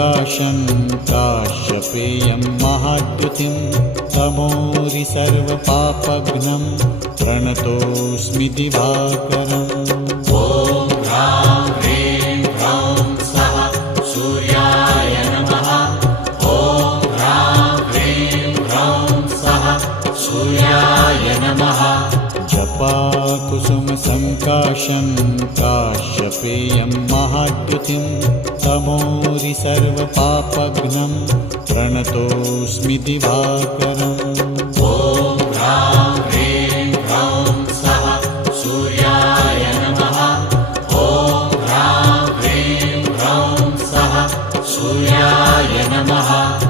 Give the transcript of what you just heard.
सङ्काशं काश्यपेयं महाद्युतिं तमोरि सर्वपापघ्नं प्रणतोऽस्मि दिवाकरम्। ॐ ह्रां ह्रीं ह्रौं स्वः सूर्याय नमः। ॐ ह्रां ह्रीं ह्रौं स्वः सूर्याय नमः। जपाकुसुमसङ्काशं काश्यपेयं महाद्युतिं तमोरि सर्वपापघ्नं प्रणतोऽस्मि दिवाकरम्।